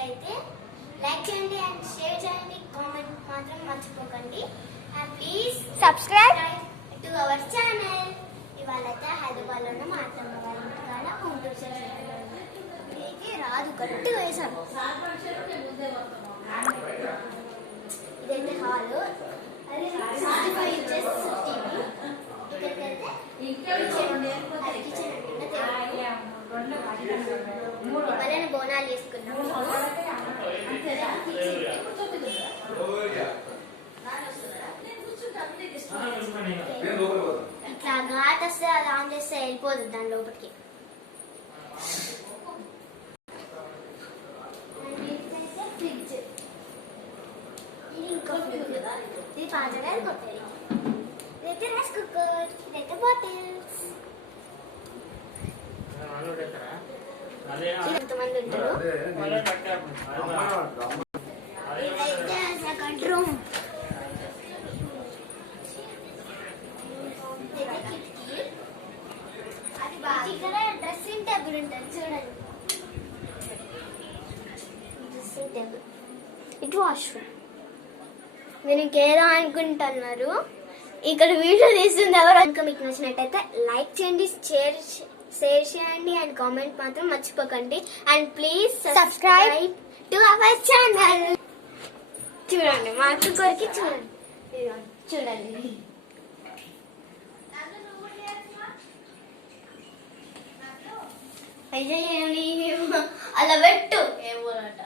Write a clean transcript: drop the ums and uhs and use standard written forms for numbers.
నచ్చినట్టయితే లైక్ చేయండి and share చేయండి, కామెంట్ మాత్రం మర్చిపోకండి. And please subscribe to our channel. ఇవాళైతే హైదరాబాద్లోనే మా అత్తమ్మ వాళ్ళ ఇంటికాడ హోమ్ టూర్ చేసేది రాదు గట్టి వేసాను. ఇదైతే హాల్ 65 ఇంచెస్ టీవీ. ఇవాళ బోనాలు చేసుకున్నాము. ఇట్లా ఘాట్ వస్తే అది ఆన్ చేస్తే వెళ్ళిపోతుంది దాని లోపలికి. ఫ్రిడ్జ్ ఇది ఇంకో ఫ్రిడ్జ్, ఇది పాతగా కొత్తది. ఇదైతే రైస్ కుక్కర్, ఇదైతే బాటిల్స్. ఎంతమంది ఉంటారు. ఇదైతే సెకండ్ రూమ్. ఇక్కడ డ్రెస్సింగ్ టేబుల్ ఉంటుంది చూడండి. డ్రెస్సింగ్ టేబుల్, ఇటు వాష్రూమ్. మీరు ఇంకేదో అనుకుంటున్నారు, ఇక్కడ వీడియో తీస్తుంది ఎవరు. ఇంకా మీకు నచ్చినట్టయితే లైక్ చేయండి, షేర్ చేయండి అండ్ కామెంట్ మాత్రం మర్చిపోకండి. And please subscribe to our channel. చూడండి మా అక్క కొరికి చూడండి, చూడండి. అలా పెట్టు ఏమోనట.